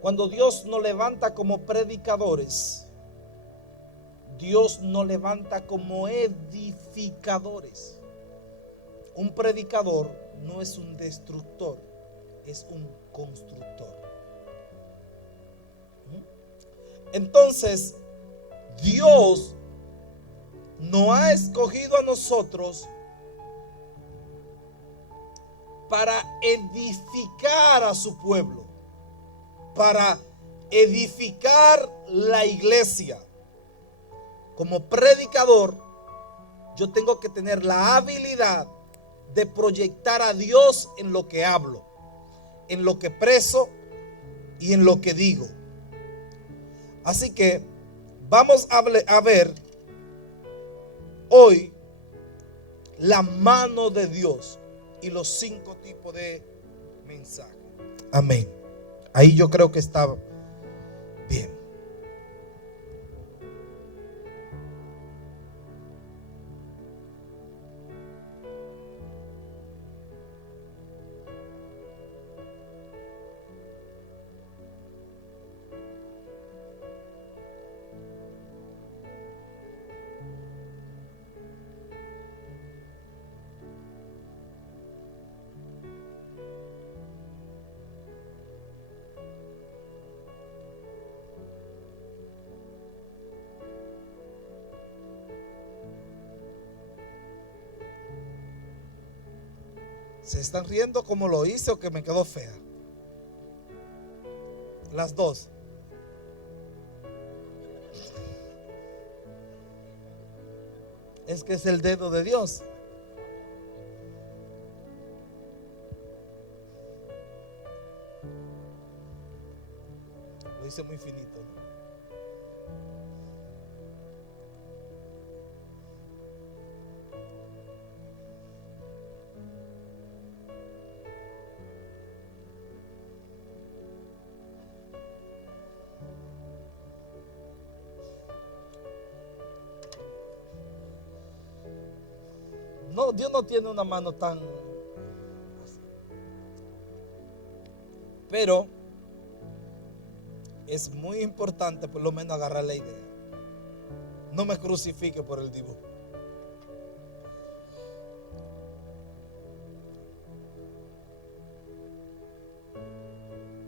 Cuando Dios nos levanta como predicadores, Dios nos levanta como edificadores. Un predicador no es un destructor, es un constructor. Entonces, Dios nos ha escogido a nosotros para edificar a su pueblo, para edificar la iglesia. Como predicador, yo tengo que tener la habilidad de proyectar a Dios en lo que hablo, en lo que expreso y en lo que digo. Así que vamos a ver hoy la mano de Dios y los 5 tipos de mensajes. Amén. Ahí yo creo que está bien. ¿Se están riendo como lo hice o que me quedó fea? Las dos. Es que es el dedo de Dios. Lo hice muy finito, ¿no? No, Dios no tiene una mano tan así. Pero es muy importante por lo menos agarrar la idea. No me crucifique por el dibujo.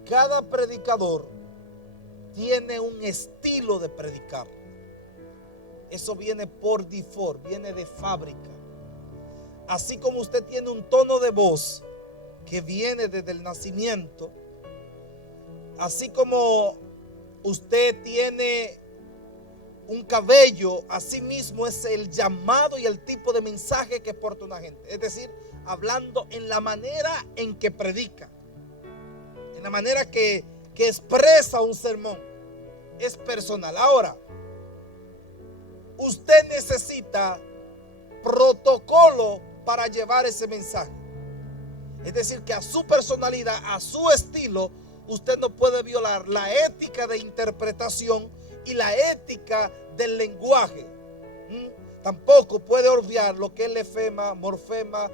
Cada predicador tiene un estilo de predicar. Eso viene por default, viene de fábrica. Así como usted tiene un tono de voz que viene desde el nacimiento, así como usted tiene un cabello, así mismo es el llamado y el tipo de mensaje que porta una gente. Es decir, hablando en la manera en que predica, en la manera que expresa un sermón, es personal. Ahora, usted necesita protocolo para llevar ese mensaje. Es decir, que a su personalidad, a su estilo, usted no puede violar la ética de interpretación y la ética del lenguaje. Tampoco puede obviar lo que es lefema, morfema,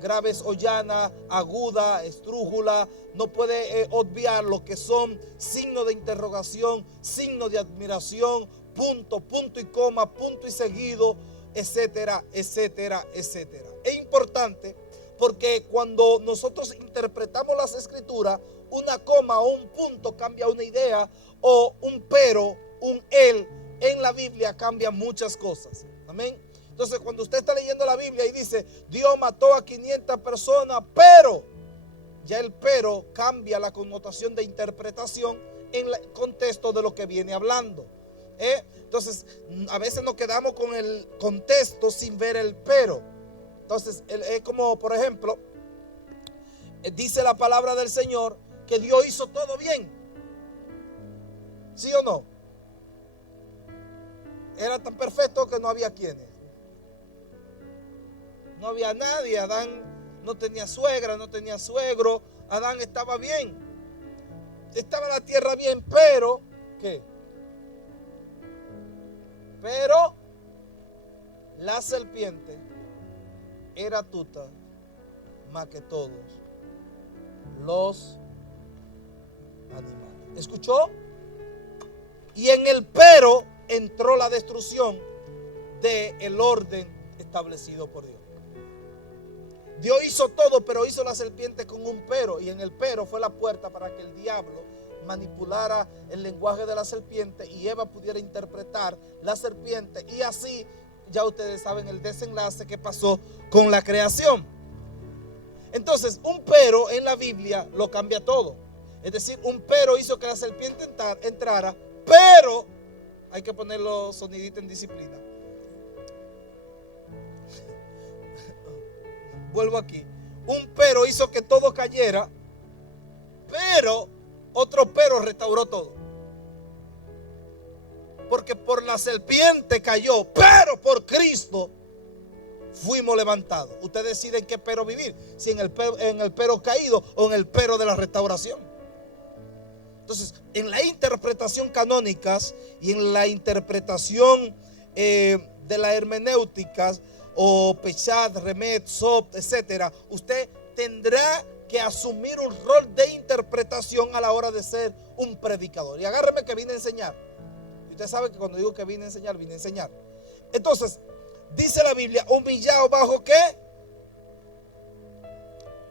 graves hollana, aguda, estrújula. No puede obviar lo que son signos de interrogación, signos de admiración, punto, punto y coma, punto y seguido, etcétera, etcétera, etcétera. Es importante porque cuando nosotros interpretamos las escrituras, una coma o un punto cambia una idea, o un pero, un él en la Biblia cambia muchas cosas. Amén. Entonces, cuando usted está leyendo la Biblia y dice, Dios mató a 500 personas, pero, ya el pero cambia la connotación de interpretación en el contexto de lo que viene hablando. Entonces, a veces nos quedamos con el contexto sin ver el pero. Entonces, es como, por ejemplo, dice la palabra del Señor que Dios hizo todo bien. ¿Sí o no? Era tan perfecto que no había quienes. No había nadie. Adán no tenía suegra, no tenía suegro. Adán estaba bien. Estaba la tierra bien, pero ¿qué? Pero la serpiente era astuta más que todos los animales. ¿Escuchó? Y en el pero entró la destrucción del orden establecido por Dios. Dios hizo todo, pero hizo la serpiente con un pero. Y en el pero fue la puerta para que el diablo manipulara el lenguaje de la serpiente y Eva pudiera interpretar la serpiente. Y así, ya ustedes saben el desenlace que pasó con la creación. Entonces, un pero en la Biblia lo cambia todo. Es decir, un pero hizo que la serpiente entrara, pero hay que poner los soniditos en disciplina. Vuelvo aquí. Un pero hizo que todo cayera, pero otro pero restauró todo. Porque por la serpiente cayó, pero por Cristo fuimos levantados. Usted decide en qué pero vivir, si en el pero caído o en el pero de la restauración. Entonces, en la interpretación canónicas y en la interpretación de la hermenéutica o Peshat, Remet, Sop, etcétera, usted tendrá que asumir un rol de interpretación a la hora de ser un predicador. Y agárreme que vine a enseñar. Y usted sabe que cuando digo que vine a enseñar, vine a enseñar. Entonces, dice la Biblia, humillado bajo ¿qué?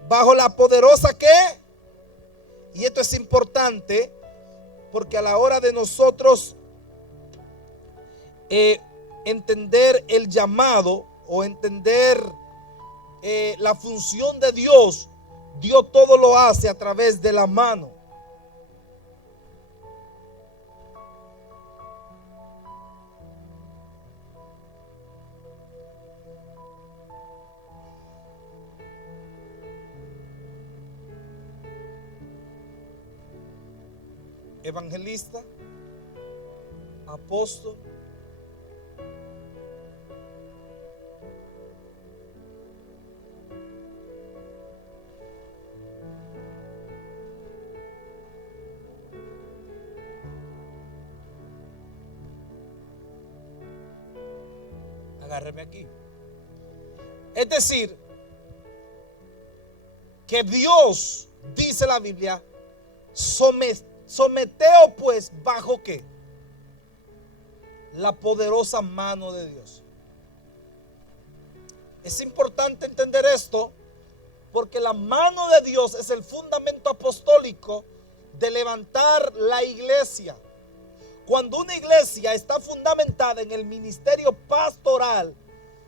Bajo la poderosa ¿qué? Y esto es importante porque a la hora de nosotros entender el llamado o entender la función de Dios, Dios todo lo hace a través de la mano. Evangelista, apóstol, agárreme aquí. Es decir, que Dios, dice la Biblia, someteo pues bajo ¿qué? La poderosa mano de Dios. Es importante entender esto porque la mano de Dios es el fundamento apostólico de levantar la iglesia. Cuando una iglesia está fundamentada en el ministerio pastoral,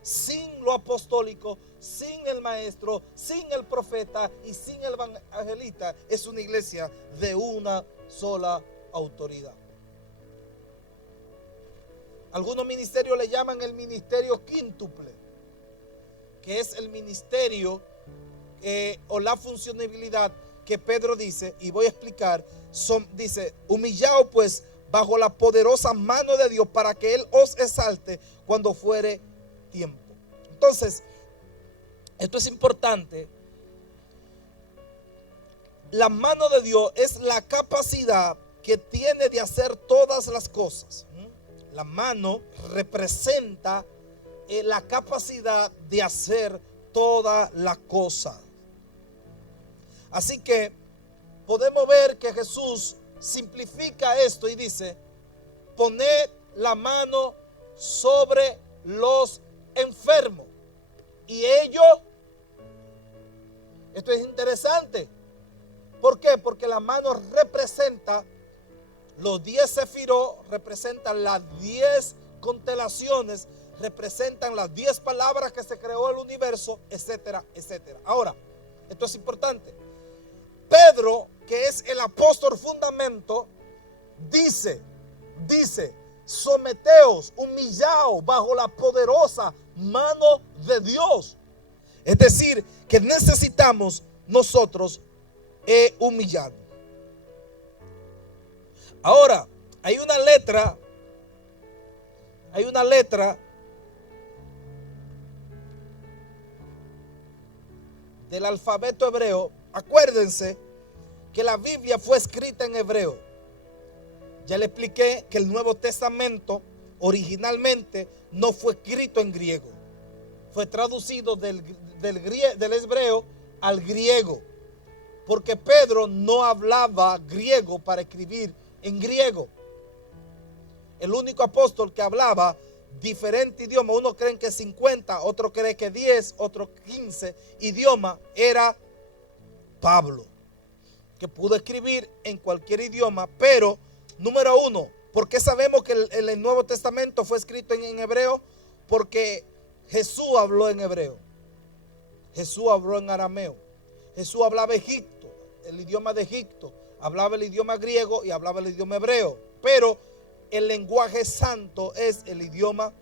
sin lo apostólico, sin el maestro, sin el profeta y sin el evangelista, es una iglesia de una sola autoridad. Algunos ministerios le llaman el ministerio quíntuple, que es el ministerio o la funcionalidad que Pedro dice, y voy a explicar, dice, humillado pues bajo la poderosa mano de Dios para que Él os exalte cuando fuere tiempo. Entonces, esto es importante. La mano de Dios es la capacidad que tiene de hacer todas las cosas. La mano representa la capacidad de hacer toda la cosa. Así que podemos ver que Jesús simplifica esto y dice: poned la mano sobre los enfermos y ellos. Esto es interesante. ¿Por qué? Porque la mano representa los 10 sefirot, representan las 10 constelaciones, representan las 10 palabras que se creó el universo, etcétera, etcétera. Ahora, esto es importante. Pedro, que es el apóstol fundamento, dice, someteos, humillaos bajo la poderosa mano de Dios. Es decir, que necesitamos nosotros humillarnos. Ahora, hay una letra del alfabeto hebreo. Acuérdense que la Biblia fue escrita en hebreo. Ya le expliqué que el Nuevo Testamento originalmente no fue escrito en griego. Fue traducido del hebreo al griego. Porque Pedro no hablaba griego para escribir en griego. El único apóstol que hablaba diferente idioma, uno cree que 50, otro cree que 10, otro 15 idiomas, era Pablo, que pudo escribir en cualquier idioma. Pero, número uno, ¿por qué sabemos que el Nuevo Testamento fue escrito en hebreo? Porque Jesús habló en hebreo, Jesús habló en arameo, Jesús hablaba Egipto, el idioma de Egipto, hablaba el idioma griego y hablaba el idioma hebreo, pero el lenguaje santo es el idioma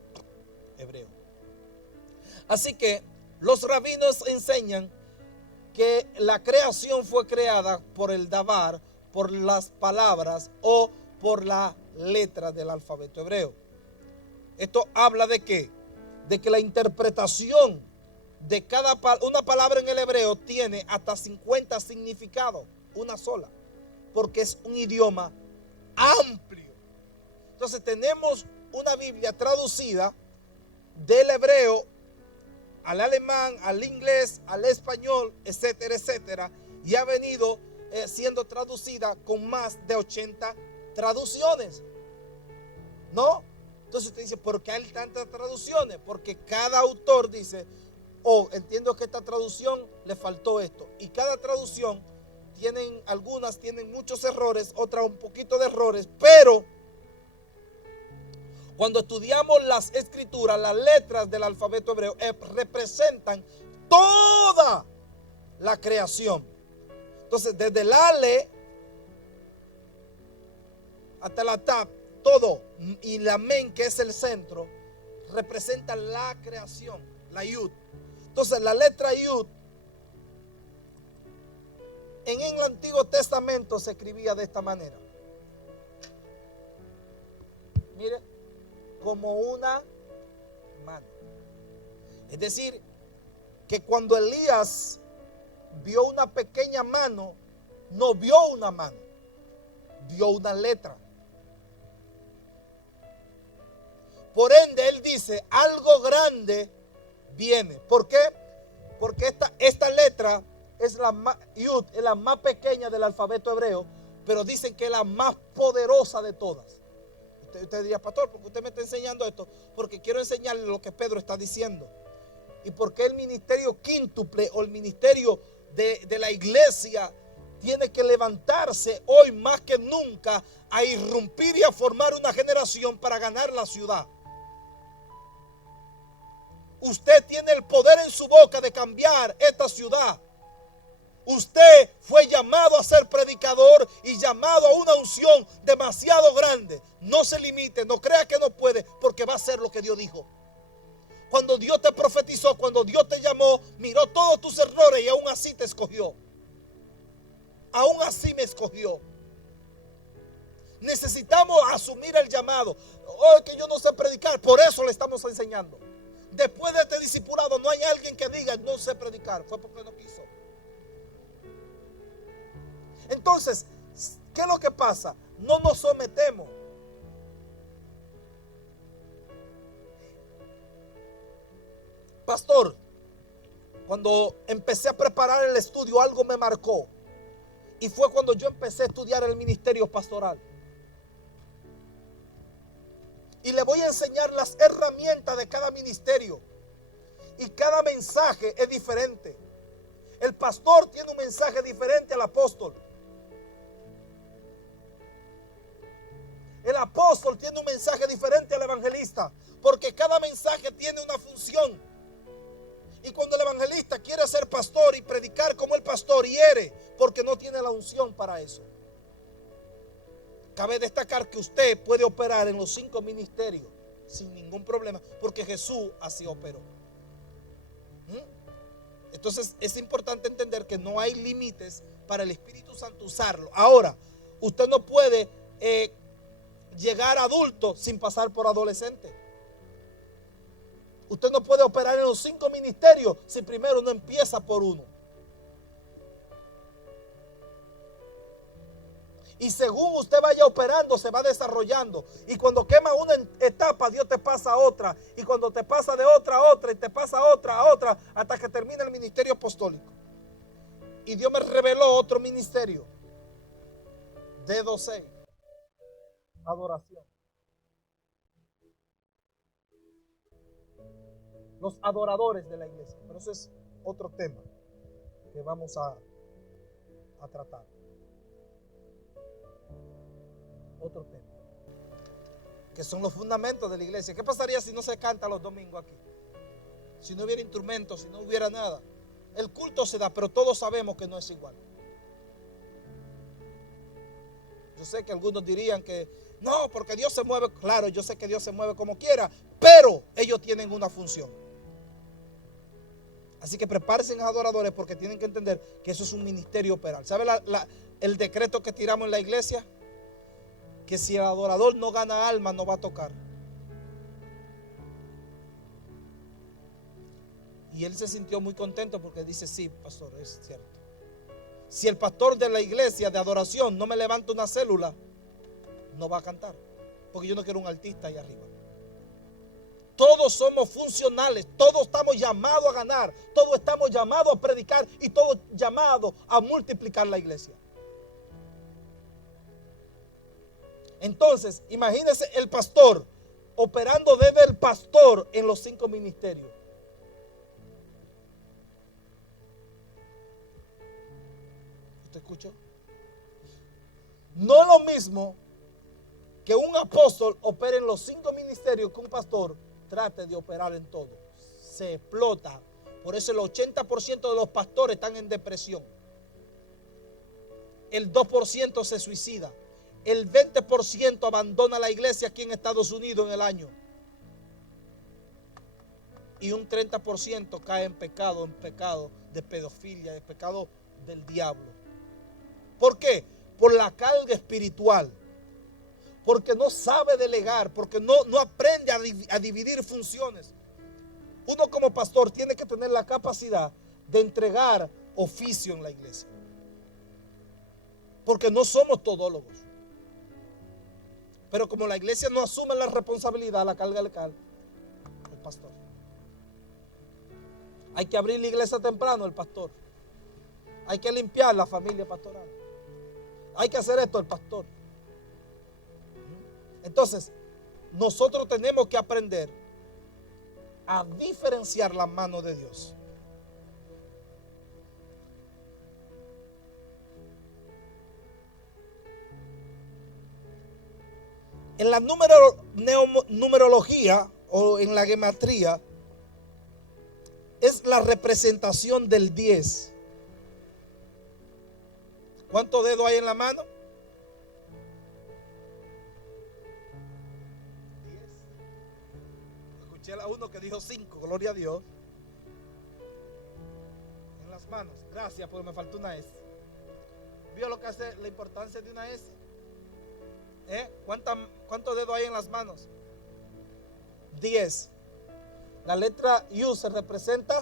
hebreo. Así que los rabinos enseñan que la creación fue creada por el dabar, por las palabras o por la letra del alfabeto hebreo. Esto habla de qué? De que la interpretación de una palabra en el hebreo tiene hasta 50 significados, una sola, porque es un idioma amplio. Entonces tenemos una Biblia traducida del hebreo al alemán, al inglés, al español, etcétera, etcétera, y ha venido siendo traducida con más de 80 traducciones, ¿no? Entonces usted dice, ¿por qué hay tantas traducciones? Porque cada autor dice, entiendo que esta traducción le faltó esto, y cada traducción algunas tienen muchos errores, otras un poquito de errores, pero cuando estudiamos las escrituras, las letras del alfabeto hebreo representan toda la creación. Entonces, desde el Ale hasta la Tab, todo, y la Men, que es el centro, representa la creación, la Yud. Entonces, la letra Yud en el Antiguo Testamento se escribía de esta manera. Mire, como una mano. Es decir, que cuando Elías vio una pequeña mano, no vio una mano, vio una letra. Por ende, él dice, algo grande viene. ¿Por qué? Porque esta letra es Yud, es la más pequeña del alfabeto hebreo, pero dicen que es la más poderosa de todas. Usted diría, pastor, ¿por qué usted me está enseñando esto? Porque quiero enseñarle lo que Pedro está diciendo. Y porque el ministerio quíntuple o el ministerio de la iglesia tiene que levantarse hoy más que nunca a irrumpir y a formar una generación para ganar la ciudad. Usted tiene el poder en su boca de cambiar esta ciudad. Usted fue llamado a ser predicador y llamado a una unción demasiado grande. No se limite, no crea que no puede, porque va a hacer lo que Dios dijo. Cuando Dios te profetizó, cuando Dios te llamó, miró todos tus errores y aún así te escogió. Aún así me escogió. Necesitamos asumir el llamado. Oh, que yo no sé predicar, por eso le estamos enseñando. Después de este discipulado no hay alguien que diga no sé predicar, fue porque no quiso. Entonces, ¿qué es lo que pasa? No nos sometemos. Pastor, cuando empecé a preparar el estudio, algo me marcó. Y fue cuando yo empecé a estudiar el ministerio pastoral. Y le voy a enseñar las herramientas de cada ministerio. Y cada mensaje es diferente. El pastor tiene un mensaje diferente al apóstol. El apóstol tiene un mensaje diferente al evangelista, porque cada mensaje tiene una función. Y cuando el evangelista quiere ser pastor y predicar como el pastor, hiere, porque no tiene la unción para eso. Cabe destacar que usted puede operar en los 5 ministerios sin ningún problema, porque Jesús así operó. Entonces es importante entender que no hay límites para el Espíritu Santo usarlo. Ahora, usted no puede llegar adulto sin pasar por adolescente. Usted no puede operar en los 5 ministerios si primero no empieza por uno. Y según usted vaya operando, se va desarrollando. Y cuando quema una etapa, Dios te pasa a otra. Y cuando te pasa de otra a otra, y te pasa a otra, hasta que termine el ministerio apostólico. Y Dios me reveló otro ministerio. Dedo 6. Adoración. Los adoradores de la iglesia. Pero eso es otro tema que vamos a tratar. Otro tema. Que son los fundamentos de la iglesia. ¿Qué pasaría si no se canta los domingos aquí? Si no hubiera instrumentos, si no hubiera nada. El culto se da, pero todos sabemos que no es igual. Yo sé que algunos dirían que no, porque Dios se mueve. Claro, yo sé que Dios se mueve como quiera, pero ellos tienen una función. Así que prepárense, adoradores, porque tienen que entender que eso es un ministerio operal. ¿Sabe el decreto que tiramos en la iglesia? Que si el adorador no gana alma, no va a tocar. Y él se sintió muy contento porque dice, sí, pastor, es cierto. Si el pastor de la iglesia de adoración no me levanta una célula, no va a cantar. Porque yo no quiero un artista ahí arriba. Todos somos funcionales, todos estamos llamados a ganar, todos estamos llamados a predicar y todos llamados a multiplicar la iglesia. Entonces, imagínense el pastor operando desde el pastor en los 5 ministerios. ¿Usted escuchó? No es lo mismo que un apóstol opere en los 5 ministerios que un pastor trate de operar en todo. Se explota. Por eso el 80% de los pastores están en depresión. El 2% se suicida. El 20% abandona la iglesia aquí en Estados Unidos en el año. Y un 30% cae en pecado de pedofilia, de pecado del diablo. ¿Por qué? Por la carga espiritual. Porque no sabe delegar, porque no aprende a dividir funciones. Uno como pastor tiene que tener la capacidad de entregar oficio en la iglesia. Porque no somos todólogos. Pero como la iglesia no asume la responsabilidad, la carga le cae al pastor. Hay que abrir la iglesia temprano, el pastor. Hay que limpiar la familia pastoral. Hay que hacer esto, el pastor. Entonces, nosotros tenemos que aprender a diferenciar la mano de Dios. En la numerología o en la gematría es la representación del 10. ¿Cuántos dedos hay en la mano? 10. Escuché a uno que dijo 5, gloria a Dios. En las manos, gracias porque me faltó una S. ¿Vio lo que hace la importancia de una S? ¿Cuántos dedos hay en las manos? 10. La letra U se representa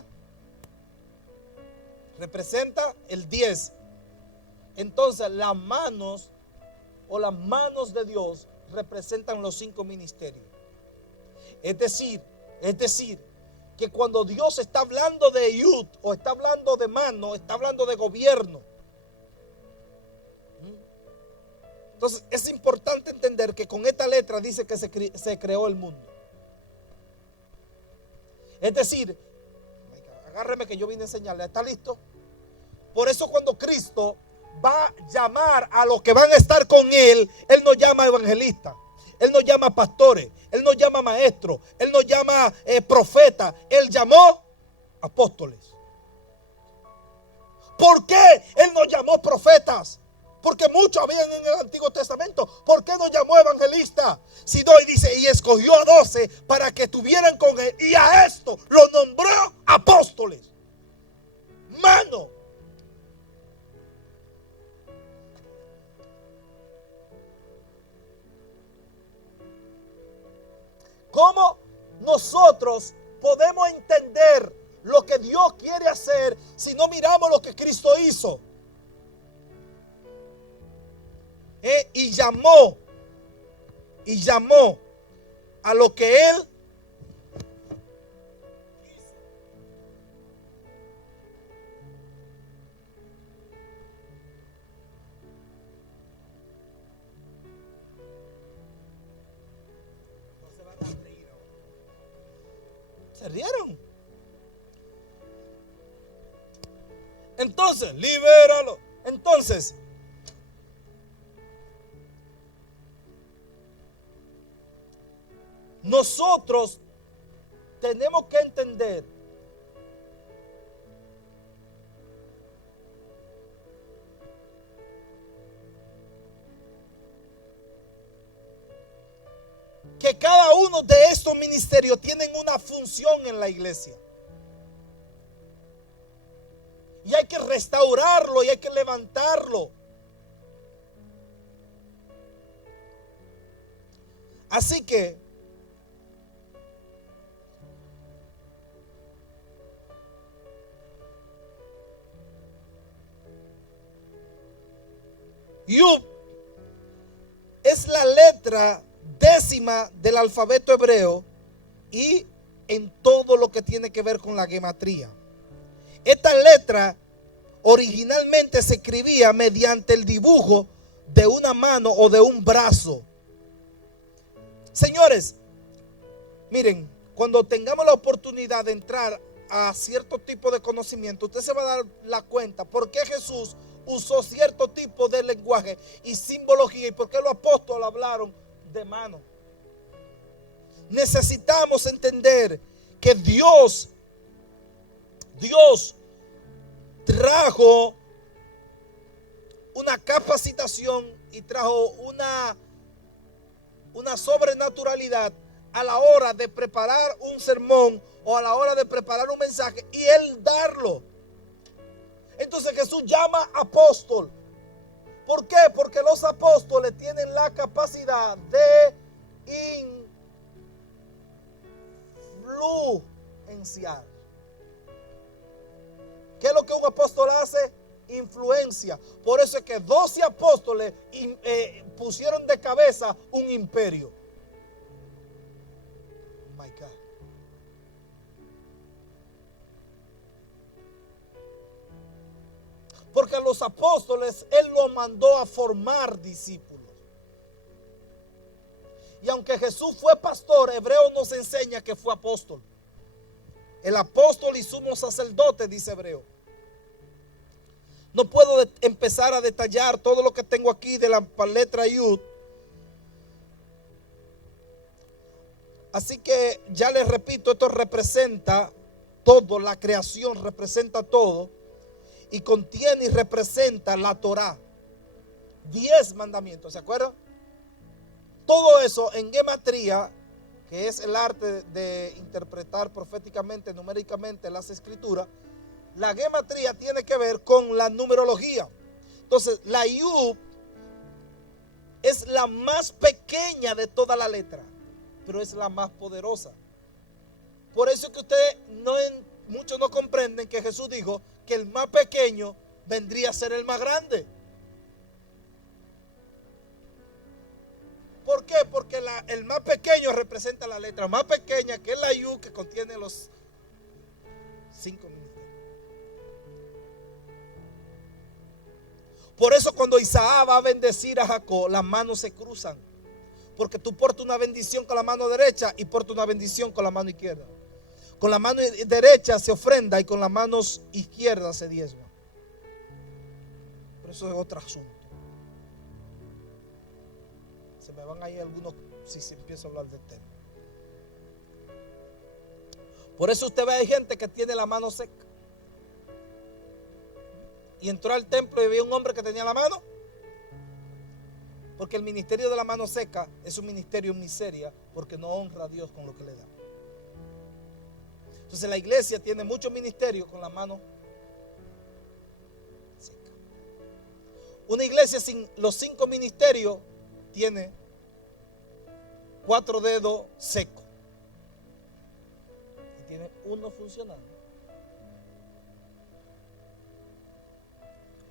el 10. Entonces las manos de Dios representan los 5 ministerios. Es decir, que cuando Dios está hablando de Yud o está hablando de mano, está hablando de gobierno. Entonces es importante entender que con esta letra dice que se creó el mundo. Es decir, agárreme que yo vine a enseñarle. ¿Está listo? Por eso cuando Cristo va a llamar a los que van a estar con Él, Él no llama evangelistas, Él no llama pastores, Él no llama maestros, Él no llama profetas, Él llamó apóstoles. ¿Por qué Él no llamó profetas? Porque muchos habían en el Antiguo Testamento. ¿Por qué no llamó evangelista? Sino, y dice, y escogió a 12 para que estuvieran con él. Y a esto lo nombró apóstoles. Mano. ¿Cómo nosotros podemos entender lo que Dios quiere hacer si no miramos lo que Cristo hizo? Y llamó a lo que Él hizo. perdieron. Entonces, libéralo. Entonces, nosotros tenemos que entender que cada uno de estos ministerios tienen una función en la iglesia. Y hay que restaurarlo y hay que levantarlo. Así que Yud es la letra 10ª del alfabeto hebreo y en todo lo que tiene que ver con la gematría. Esta letra originalmente se escribía mediante el dibujo de una mano o de un brazo. Señores, miren, cuando tengamos la oportunidad de entrar a cierto tipo de conocimiento, usted se va a dar la cuenta por qué Jesús usó cierto tipo de lenguaje y simbología y por qué los apóstoles hablaron de mano. Necesitamos entender que Dios trajo una capacitación y trajo una sobrenaturalidad a la hora de preparar un sermón o a la hora de preparar un mensaje y él darlo. Entonces Jesús llama apóstol. ¿Por qué? Porque los apóstoles tienen la capacidad de influenciar. ¿Qué es lo que un apóstol hace? Influencia. Por eso es que 12 apóstoles pusieron de cabeza un imperio. Oh my God. Porque a los apóstoles Él los mandó a formar discípulos. Y aunque Jesús fue pastor, Hebreo nos enseña que fue apóstol. El apóstol y sumo sacerdote, dice Hebreo. No puedo empezar a detallar todo lo que tengo aquí de la letra Yud. Así que ya les repito, esto representa todo, la creación representa todo. Y contiene y representa la Torá. 10 mandamientos, ¿se acuerdan? Todo eso en gematría, que es el arte de interpretar proféticamente, numéricamente las escrituras. La gematría tiene que ver con la numerología. Entonces, la Yud es la más pequeña de toda la letra, pero es la más poderosa. Por eso es que muchos no comprenden que Jesús dijo que el más pequeño vendría a ser el más grande. ¿Por qué? Porque el más pequeño representa la letra más pequeña, que es la Yud, que contiene los 5 ministerios. Por eso cuando Isaac va a bendecir a Jacob, las manos se cruzan. Porque tú portas una bendición con la mano derecha y portas una bendición con la mano izquierda. Con la mano derecha se ofrenda y con las manos izquierdas se diezma. Pero eso es otro asunto. Se me van a ir algunos si se empieza a hablar del tema. Por eso usted ve hay gente que tiene la mano seca. Y entró al templo y vio un hombre que tenía la mano. Porque el ministerio de la mano seca es un ministerio en miseria, porque no honra a Dios con lo que le da. Entonces la iglesia tiene muchos ministerios con la mano seca. Una iglesia sin los 5 ministerios tiene 4 dedos secos. Y tiene uno funcionando.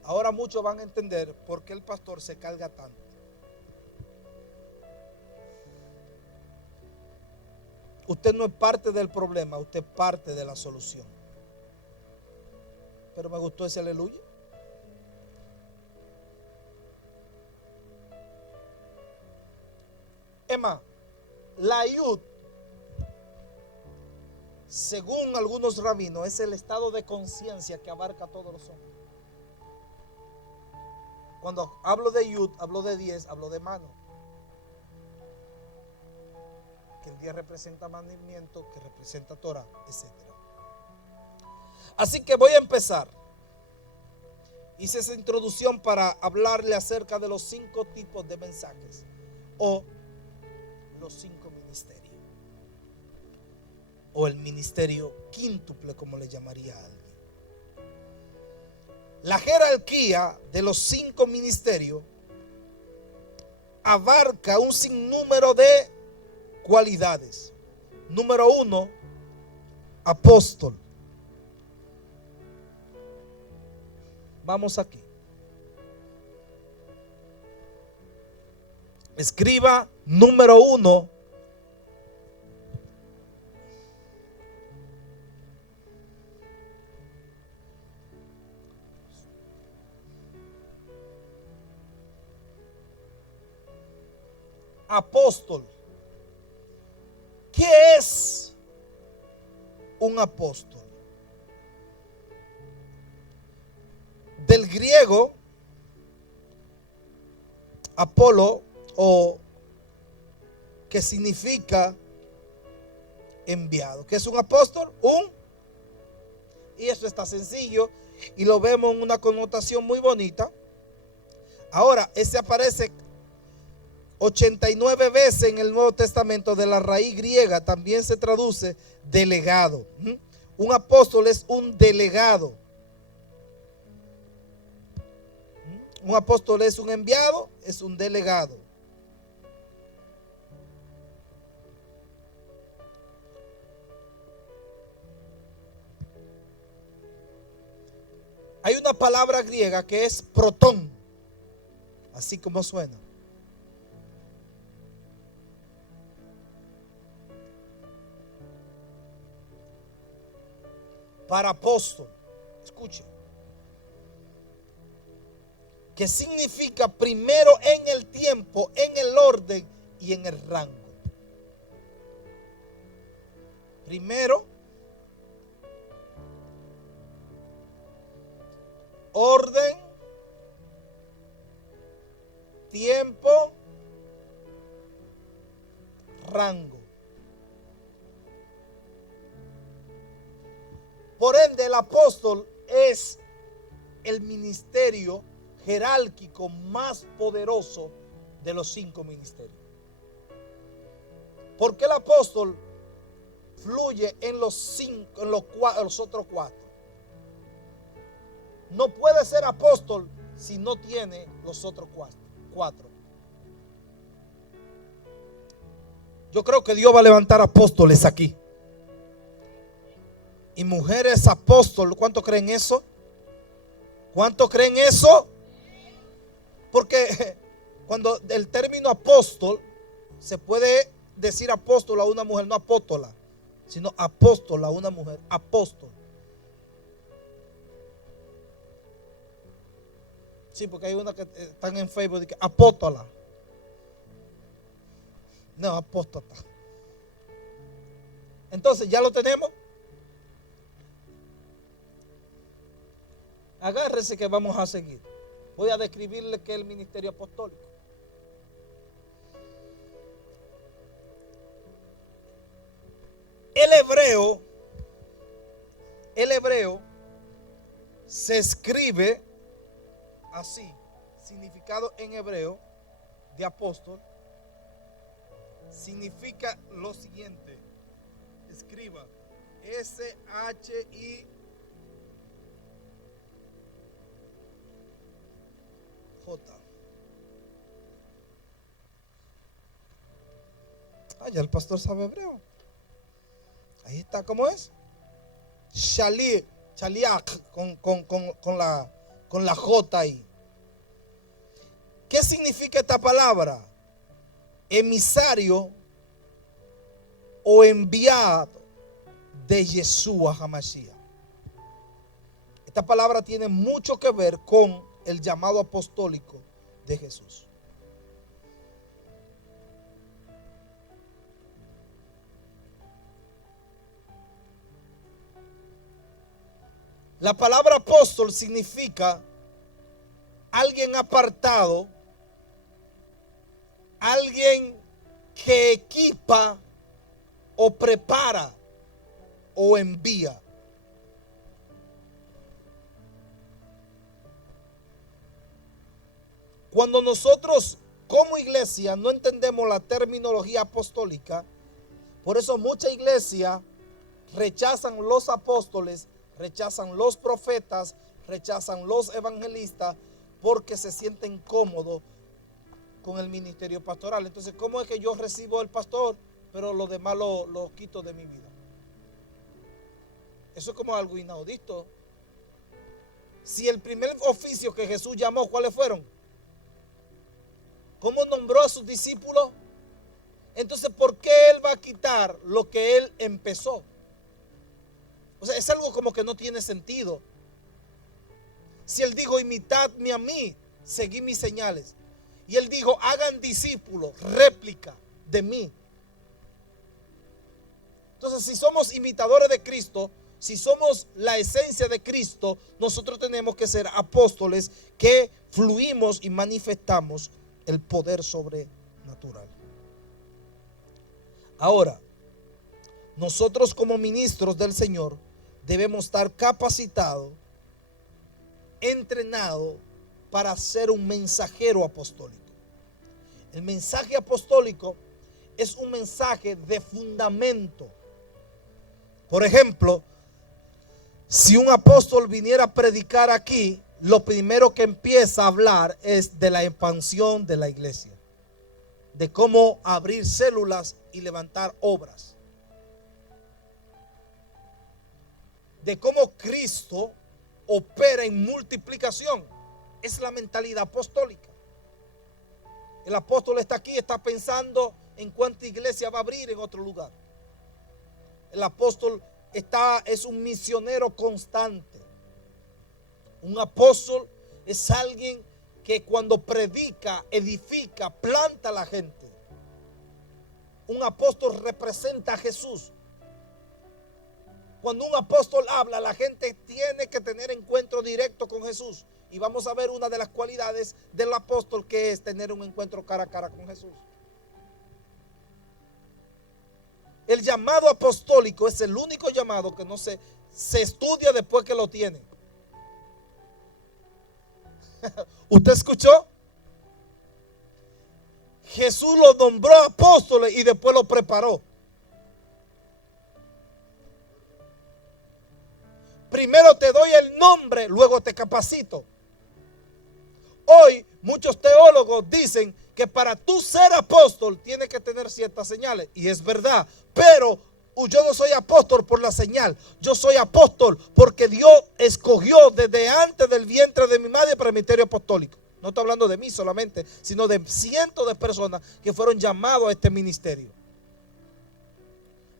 Ahora muchos van a entender por qué el pastor se carga tanto. Usted no es parte del problema, usted es parte de la solución. Pero me gustó ese aleluya. Es más, la Yud según algunos rabinos, es el estado de conciencia que abarca a todos los hombres. Cuando hablo de Yud, hablo de 10, hablo de mano. Que el 10 representa mandamiento, que representa Torah, etc. Así que voy a empezar. Hice esa introducción para hablarle acerca de los 5 tipos de mensajes o los 5 ministerios o el ministerio quíntuple, como le llamaría a alguien. La jerarquía de los 5 ministerios abarca un sinnúmero de cualidades. Número 1, apóstol. Vamos aquí. Escriba número 1. Apóstol. ¿Qué es un apóstol? Del griego Apolo, o que significa enviado. ¿Qué es un apóstol? Y eso está sencillo y lo vemos en una connotación muy bonita. Ahora, ese aparece 89 veces en el Nuevo Testamento. De la raíz griega también se traduce delegado. Un apóstol es un delegado. Un apóstol es un enviado, es un delegado. Hay una palabra griega que es protón, así como suena. Para apóstol, escuche, que significa primero en el tiempo, en el orden y en el rango. Primero, orden, tiempo, rango. Por ende, el apóstol es el ministerio jerárquico más poderoso de los 5 ministerios. Porque el apóstol fluye en los otros 4. No puede ser apóstol si no tiene los otros 4. Yo creo que Dios va a levantar apóstoles aquí. Y mujeres apóstoles. ¿Cuánto creen eso? ¿Cuánto creen eso? Porque cuando el término apóstol, se puede decir apóstol a una mujer, no apóstola, sino apóstol a una mujer, apóstol. Sí, porque hay una que están en Facebook y que apóstola. No, apóstata. Entonces, ¿ya lo tenemos? Agárrese que vamos a seguir. Voy a describirle qué es el ministerio apostólico. El hebreo se escribe así. Significado en hebreo de apóstol significa lo siguiente. Escriba S-H-I J. Ya el pastor sabe hebreo. Ahí está, ¿cómo es? Shaliach con la J ahí. ¿Qué significa esta palabra? Emisario o enviado de Yeshua HaMashiach. Esta palabra tiene mucho que ver con el llamado apostólico de Jesús. La palabra apóstol significa alguien apartado, alguien que equipa o prepara o envía. Cuando nosotros como iglesia no entendemos la terminología apostólica, por eso muchas iglesias rechazan los apóstoles, rechazan los profetas, rechazan los evangelistas, porque se sienten cómodos con el ministerio pastoral. Entonces, ¿cómo es que yo recibo el pastor, pero lo demás lo quito de mi vida? Eso es como algo inaudito. Si el primer oficio que Jesús llamó, ¿cuáles fueron? ¿Cómo nombró a sus discípulos? Entonces, ¿por qué Él va a quitar lo que Él empezó? O sea, es algo como que no tiene sentido. Si Él dijo, imitadme a mí, seguid mis señales. Y Él dijo, hagan discípulos, réplica de mí. Entonces, si somos imitadores de Cristo, si somos la esencia de Cristo, nosotros tenemos que ser apóstoles que fluimos y manifestamos el poder sobrenatural. Ahora, nosotros como ministros del Señor debemos estar capacitados, entrenados para ser un mensajero apostólico. El mensaje apostólico es un mensaje de fundamento. Por ejemplo, si un apóstol viniera a predicar aquí, lo primero que empieza a hablar es de la expansión de la iglesia, de cómo abrir células y levantar obras, de cómo Cristo opera en multiplicación. Es la mentalidad apostólica. El apóstol está aquí, está pensando en cuánta iglesia va a abrir en otro lugar. El apóstol es un misionero constante. Un apóstol es alguien que cuando predica, edifica, planta a la gente. Un apóstol representa a Jesús. Cuando un apóstol habla, la gente tiene que tener encuentro directo con Jesús. Y vamos a ver una de las cualidades del apóstol, que es tener un encuentro cara a cara con Jesús. El llamado apostólico es el único llamado que no se estudia después que lo tiene. ¿Usted escuchó? Jesús lo nombró apóstoles y después lo preparó. Primero te doy el nombre, luego te capacito. Hoy muchos teólogos dicen que para tú ser apóstol tienes que tener ciertas señales. Y es verdad, pero yo no soy apóstol por la señal. Yo soy apóstol porque Dios escogió desde antes del vientre de mi madre para el ministerio apostólico. No estoy hablando de mí solamente, sino de cientos de personas que fueron llamados a este ministerio.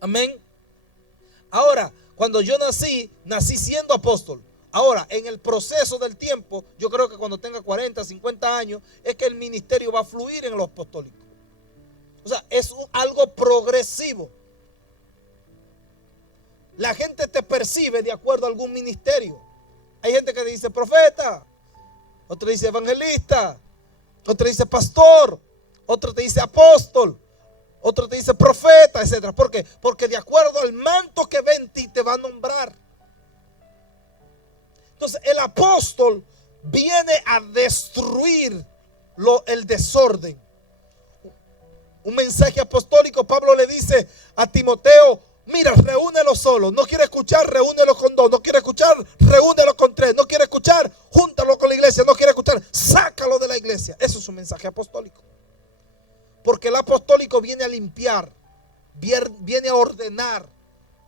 Amén. Ahora, cuando yo nací siendo apóstol. Ahora, en el proceso del tiempo, yo creo que cuando tenga 40, 50 años, es que el ministerio va a fluir en lo apostólico. O sea, es algo progresivo. La gente te percibe de acuerdo a algún ministerio. Hay gente que dice profeta, otro dice evangelista, otro dice pastor, otro te dice apóstol, otro te dice profeta, etc. ¿Por qué? Porque de acuerdo al manto que ve en ti te va a nombrar. Entonces el apóstol viene a destruir el desorden. Un mensaje apostólico, Pablo le dice a Timoteo, mira, reúnelo solo. No quiere escuchar, reúnelo con 2. No quiere escuchar, reúnelo con 3. No quiere escuchar, júntalo con la iglesia. No quiere escuchar, sácalo de la iglesia. Eso es un mensaje apostólico. Porque el apostólico viene a limpiar, viene a ordenar,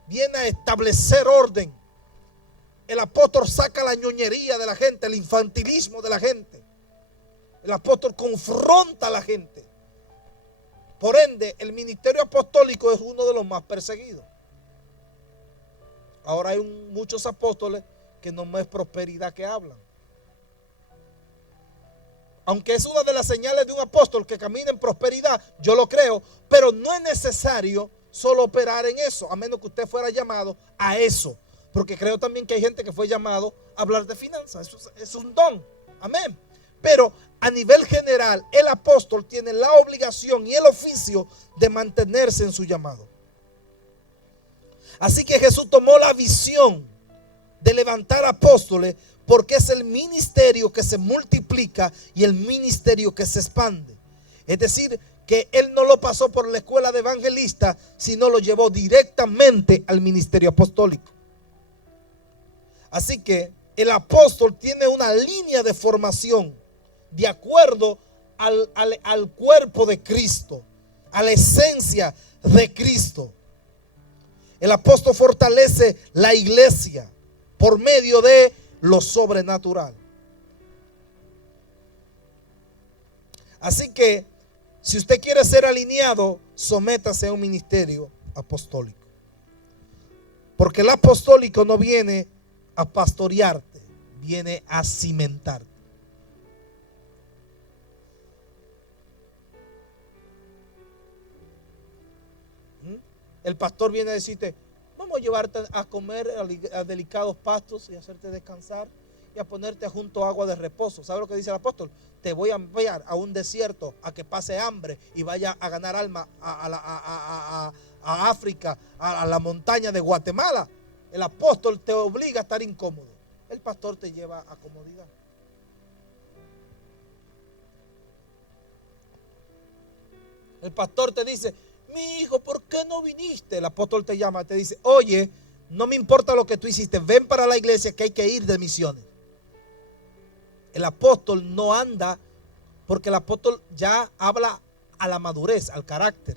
viene a establecer orden. El apóstol saca la ñoñería de la gente, el infantilismo de la gente. El apóstol confronta a la gente. Por ende, el ministerio apostólico es uno de los más perseguidos. Ahora hay muchos apóstoles que no es prosperidad que hablan. Aunque es una de las señales de un apóstol que camina en prosperidad, yo lo creo, pero no es necesario solo operar en eso, a menos que usted fuera llamado a eso. Porque creo también que hay gente que fue llamado a hablar de finanzas. Eso es un don. Amén. Pero a nivel general, el apóstol tiene la obligación y el oficio de mantenerse en su llamado. Así que Jesús tomó la visión de levantar apóstoles porque es el ministerio que se multiplica y el ministerio que se expande. Es decir, que Él no lo pasó por la escuela de evangelistas, sino lo llevó directamente al ministerio apostólico. Así que el apóstol tiene una línea de formación de acuerdo al cuerpo de Cristo, a la esencia de Cristo. El apóstol fortalece la iglesia por medio de lo sobrenatural. Así que si usted quiere ser alineado, sométase a un ministerio apostólico. Porque el apostólico no viene a pastorearte, viene a cimentarte. El pastor viene a decirte: vamos a llevarte a comer a delicados pastos y a hacerte descansar y a ponerte junto a agua de reposo. ¿Sabe lo que dice el apóstol? Te voy a enviar a un desierto a que pase hambre y vaya a ganar alma a África, a la montaña de Guatemala. El apóstol te obliga a estar incómodo. El pastor te lleva a comodidad. El pastor te dice: mi hijo, ¿por qué no viniste? El apóstol te llama, te dice: oye, no me importa lo que tú hiciste, ven para la iglesia que hay que ir de misiones. El apóstol no anda, porque el apóstol ya habla a la madurez, al carácter.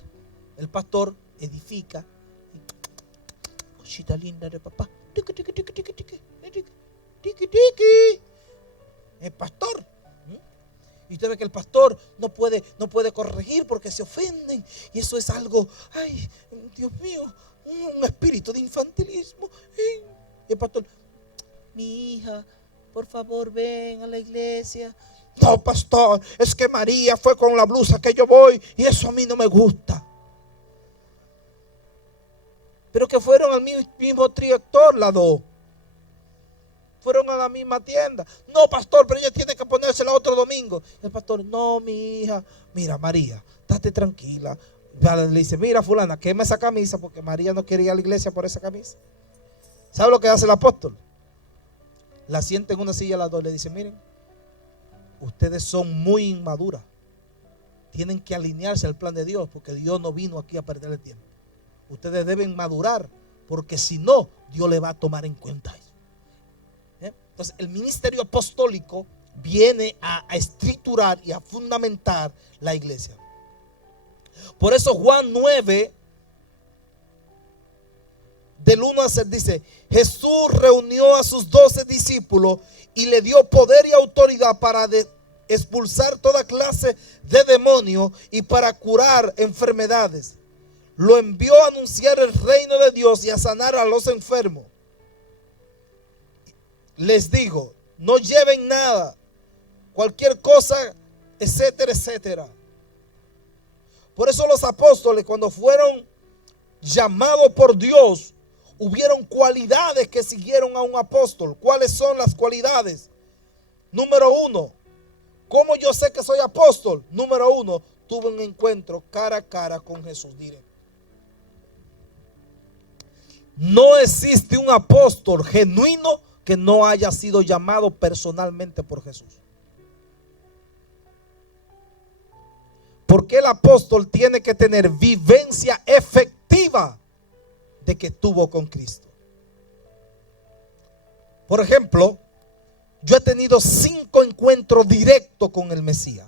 El pastor edifica. Cosita linda de papá. El pastor. Y usted ve que el pastor no puede corregir porque se ofenden. Y eso es algo, ay, Dios mío, un espíritu de infantilismo. Y el pastor: mi hija, por favor, ven a la iglesia. No, pastor, es que María fue con la blusa que yo voy y eso a mí no me gusta. Pero que fueron al mismo tractor las dos. Fueron a la misma tienda. No, pastor, pero ella tiene que ponérsela otro domingo. El pastor: no, mi hija, mira, María, estate tranquila. Le dice: mira, fulana, quema esa camisa porque María no quiere ir a la iglesia por esa camisa. ¿Sabe lo que hace el apóstol? La sienta en una silla a las dos y le dice: miren, ustedes son muy inmaduras. Tienen que alinearse al plan de Dios porque Dios no vino aquí a perder el tiempo. Ustedes deben madurar porque si no, Dios le va a tomar en cuenta eso. Entonces, el ministerio apostólico viene a estructurar y a fundamentar la iglesia. Por eso Juan 9, del 1 al 6 dice: Jesús reunió a sus 12 discípulos y le dio poder y autoridad para expulsar toda clase de demonios y para curar enfermedades. Lo envió a anunciar el reino de Dios y a sanar a los enfermos. Les digo, no lleven nada, cualquier cosa, etcétera, etcétera. Por eso los apóstoles, cuando fueron llamados por Dios, hubieron cualidades que siguieron a un apóstol. ¿Cuáles son las cualidades? Número 1, ¿cómo yo sé que soy apóstol? Número 1, tuve un encuentro cara a cara con Jesús directo. No existe un apóstol genuino que no haya sido llamado personalmente por Jesús. Porque el apóstol tiene que tener vivencia efectiva de que estuvo con Cristo. Por ejemplo, yo he tenido 5 encuentros directos con el Mesías.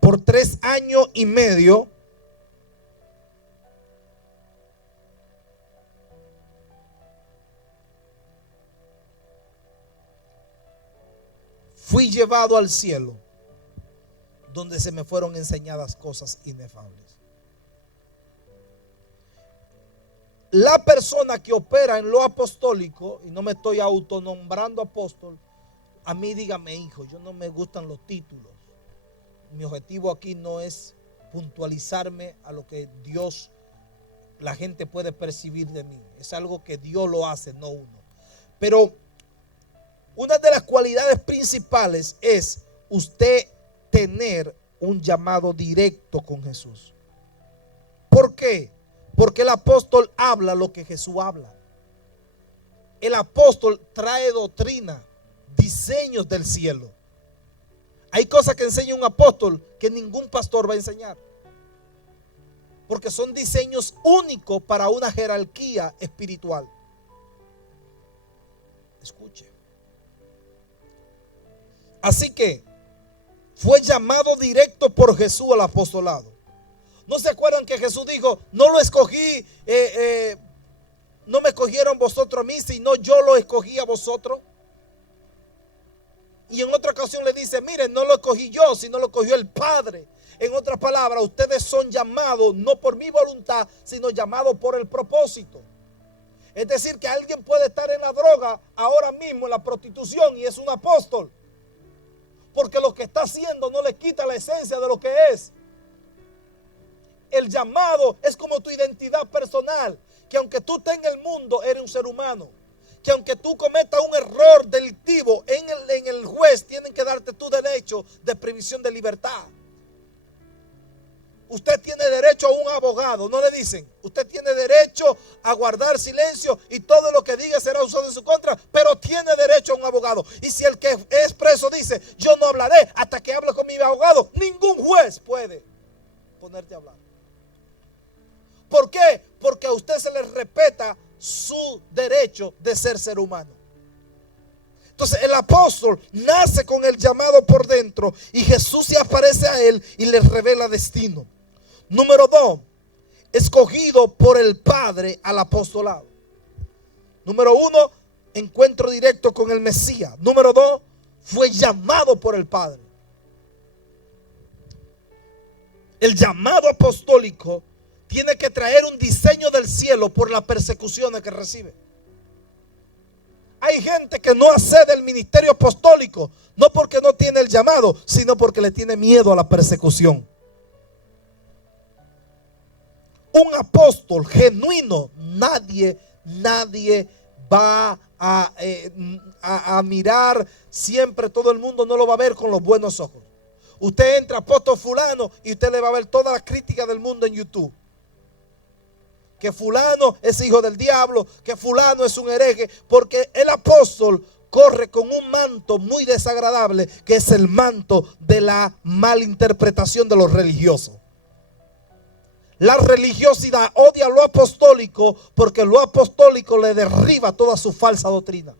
Por 3 años y medio. Fui llevado al cielo, donde se me fueron enseñadas cosas inefables. La persona que opera en lo apostólico, y no me estoy autonombrando apóstol, a mí dígame: hijo, yo no me gustan los títulos. Mi objetivo aquí no es puntualizarme a lo que Dios la gente puede percibir de mí. Es algo que Dios lo hace, no uno. Pero una de las cualidades principales es usted tener un llamado directo con Jesús. ¿Por qué? Porque el apóstol habla lo que Jesús habla. El apóstol trae doctrina, diseños del cielo. Hay cosas que enseña un apóstol que ningún pastor va a enseñar, porque son diseños únicos para una jerarquía espiritual. Escuche. Así que fue llamado directo por Jesús al apostolado. ¿No se acuerdan que Jesús dijo: no lo escogí, no me escogieron vosotros a mí, sino yo lo escogí a vosotros? Y en otra ocasión le dice: miren, no lo escogí yo, sino lo escogió el Padre. En otras palabras, ustedes son llamados no por mi voluntad, sino llamados por el propósito. Es decir, que alguien puede estar en la droga ahora mismo, en la prostitución, y es un apóstol, porque lo que está haciendo no le quita la esencia de lo que es. El llamado es como tu identidad personal, que aunque tú estés en el mundo, eres un ser humano. Que aunque tú cometas un error delictivo, en el juez tienen que darte tu derecho de privisión de libertad. Usted tiene derecho a un abogado, no le dicen: usted tiene derecho a guardar silencio y todo lo que diga será usado en su contra, pero tiene derecho a un abogado. Y si el que es preso dice: yo no hablaré hasta que hable con mi abogado, ningún juez puede ponerte a hablar. ¿Por qué? Porque a usted se le respeta su derecho de ser humano. Entonces el apóstol nace con el llamado por dentro, y Jesús se aparece a él y le revela destino. Número 2, escogido por el Padre al apostolado. Número 1, encuentro directo con el Mesías. Número 2, fue llamado por el Padre. El llamado apostólico tiene que traer un diseño del cielo por las persecuciones que recibe. Hay gente que no accede al ministerio apostólico, no porque no tiene el llamado, sino porque le tiene miedo a la persecución. Un apóstol genuino, nadie va a mirar siempre. Todo el mundo no lo va a ver con los buenos ojos. Usted entra apóstol fulano y usted le va a ver todas las críticas del mundo en YouTube. Que fulano es hijo del diablo, que fulano es un hereje, porque el apóstol corre con un manto muy desagradable, que es el manto de la malinterpretación de los religiosos. La religiosidad odia lo apostólico, porque lo apostólico le derriba toda su falsa doctrina.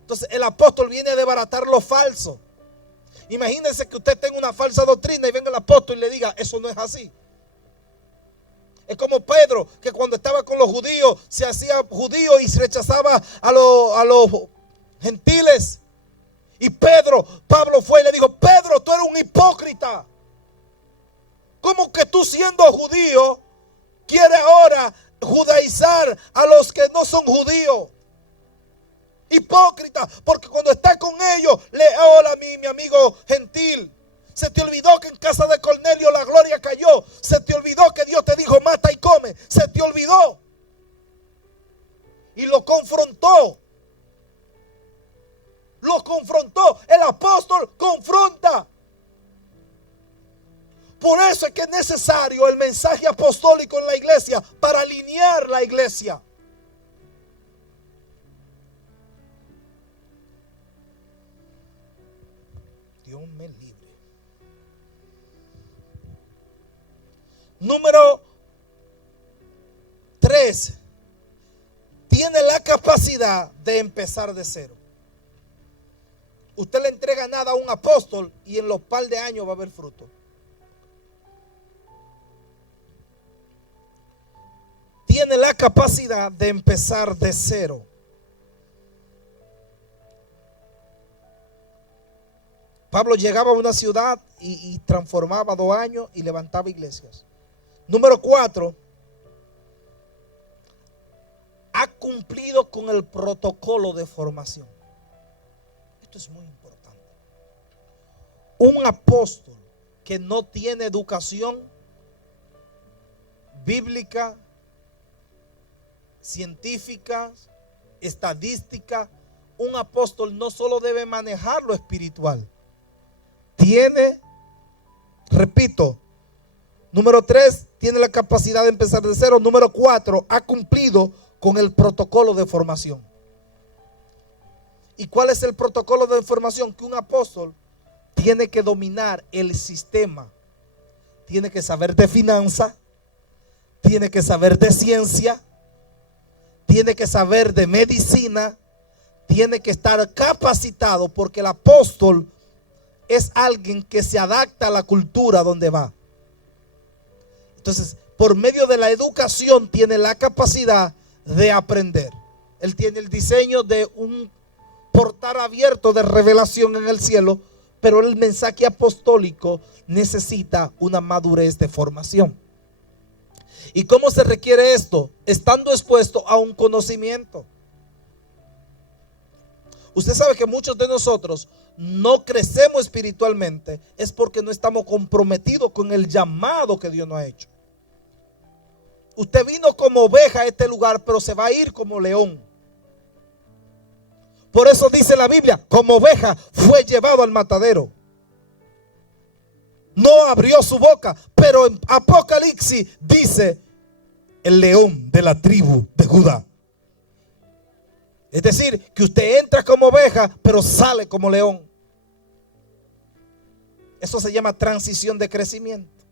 Entonces el apóstol viene a desbaratar lo falso. Imagínense que usted tenga una falsa doctrina y venga el apóstol y le diga: eso no es así. Es como Pedro, que cuando estaba con los judíos se hacía judío y rechazaba a los gentiles. Y Pablo fue y le dijo: Pedro, tú eres un hipócrita. ¿Cómo que tú, siendo judío, quieres ahora judaizar a los que no son judíos? Hipócrita, porque cuando estás con ellos, hola mi amigo gentil, se te olvidó que en casa de Cornelio la gloria cayó. Se te olvidó que Dios te dijo: mata y come. Se te olvidó. Y lo confrontó. El apóstol confronta. Por eso es que es necesario el mensaje apostólico en la iglesia, para alinear la iglesia. Dios me libre. Número 3, tiene la capacidad de empezar de cero. Usted le entrega nada a un apóstol y en los par de años va a haber fruto. Tiene la capacidad de empezar de cero. Pablo llegaba a una ciudad y transformaba 2 años y levantaba iglesias. Número 4, ha cumplido con el protocolo de formación. Esto es muy importante. Un apóstol que no tiene educación bíblica, científica, estadística, un apóstol no solo debe manejar lo espiritual, tiene, repito, número 3, tiene la capacidad de empezar de cero. Número 4, ha cumplido con el protocolo de formación. ¿Y cuál es el protocolo de formación? Que un apóstol tiene que dominar el sistema. Tiene que saber de finanzas, tiene que saber de ciencia, tiene que saber de medicina, tiene que estar capacitado, porque el apóstol es alguien que se adapta a la cultura donde va. Entonces, por medio de la educación tiene la capacidad de aprender. Él tiene el diseño de un portal abierto de revelación en el cielo, pero el mensaje apostólico necesita una madurez de formación. ¿Y cómo se requiere esto? Estando expuesto a un conocimiento. Usted sabe que muchos de nosotros no crecemos espiritualmente, es porque no estamos comprometidos con el llamado que Dios nos ha hecho. Usted vino como oveja a este lugar, pero se va a ir como león. Por eso dice la Biblia, como oveja fue llevado al matadero. No abrió su boca, pero en Apocalipsis dice el león de la tribu de Judá. Es decir, que usted entra como oveja, pero sale como león. Eso se llama transición de crecimiento,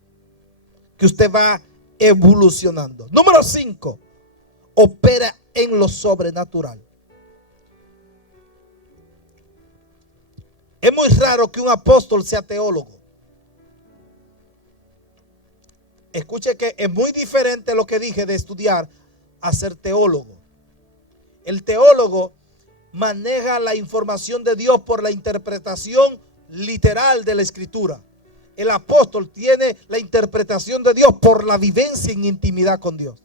que usted va evolucionando. Número 5, opera en lo sobrenatural. Es muy raro que un apóstol sea teólogo. Escuche que es muy diferente lo que dije de estudiar a ser teólogo. El teólogo maneja la información de Dios por la interpretación literal de la escritura. El apóstol tiene la interpretación de Dios por la vivencia en intimidad con Dios.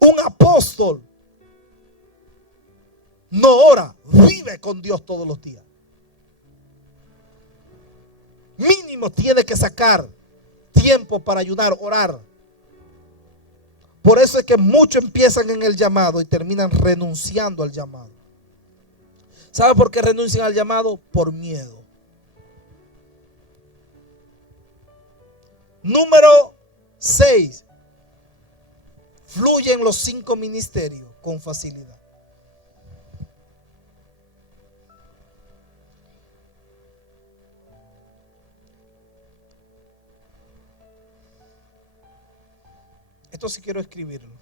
Un apóstol no ora, vive con Dios todos los días. Mínimo tiene que sacar tiempo para ayudar, orar. Por eso es que muchos empiezan en el llamado y terminan renunciando al llamado. ¿Sabe por qué renuncian al llamado? Por miedo. Número 6. Fluyen los 5 ministerios con facilidad. Esto sí quiero escribirlo.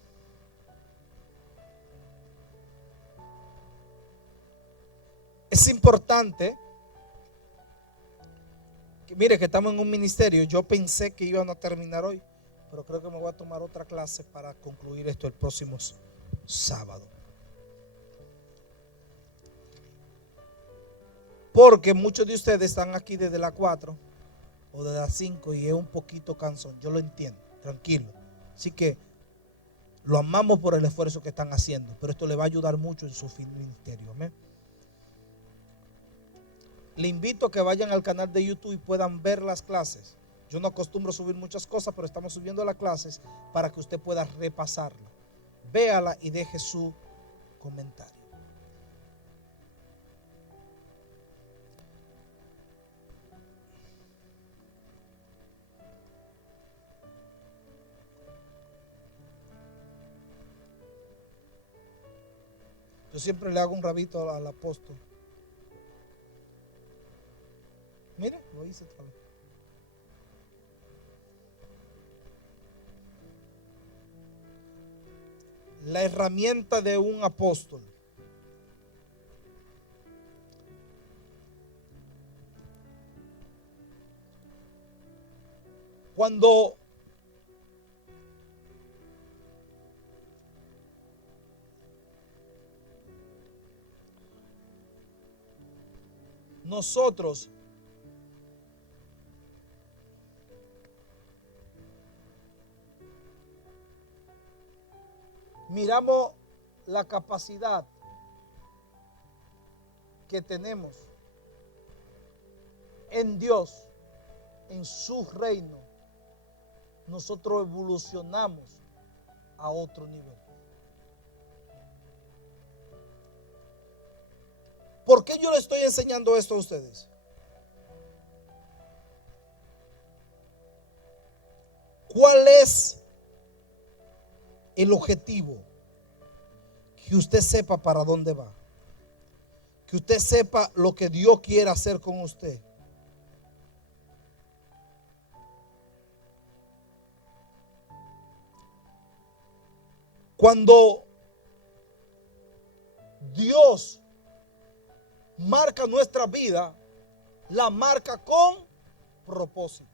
Es importante que mire que estamos en un ministerio. Yo pensé que iban a terminar hoy, pero creo que me voy a tomar otra clase para concluir esto el próximo sábado. Porque muchos de ustedes están aquí desde las 4 o desde las 5 y es un poquito cansón. Yo lo entiendo, tranquilo. Así que lo amamos por el esfuerzo que están haciendo, pero esto le va a ayudar mucho en su ministerio. ¿Amén? Le invito a que vayan al canal de YouTube y puedan ver las clases. Yo no acostumbro subir muchas cosas, pero estamos subiendo las clases para que usted pueda repasarla. Véala y deje su comentario. Yo siempre le hago un rabito al apóstol. Mire, lo hice otra vez. La herramienta de un apóstol. Cuando nosotros miramos la capacidad que tenemos en Dios, en su reino, nosotros evolucionamos a otro nivel. ¿Por qué yo le estoy enseñando esto a ustedes? ¿Cuál es el objetivo? Que usted sepa para dónde va. Que usted sepa lo que Dios quiere hacer con usted. Cuando Dios marca nuestra vida, la marca con propósito.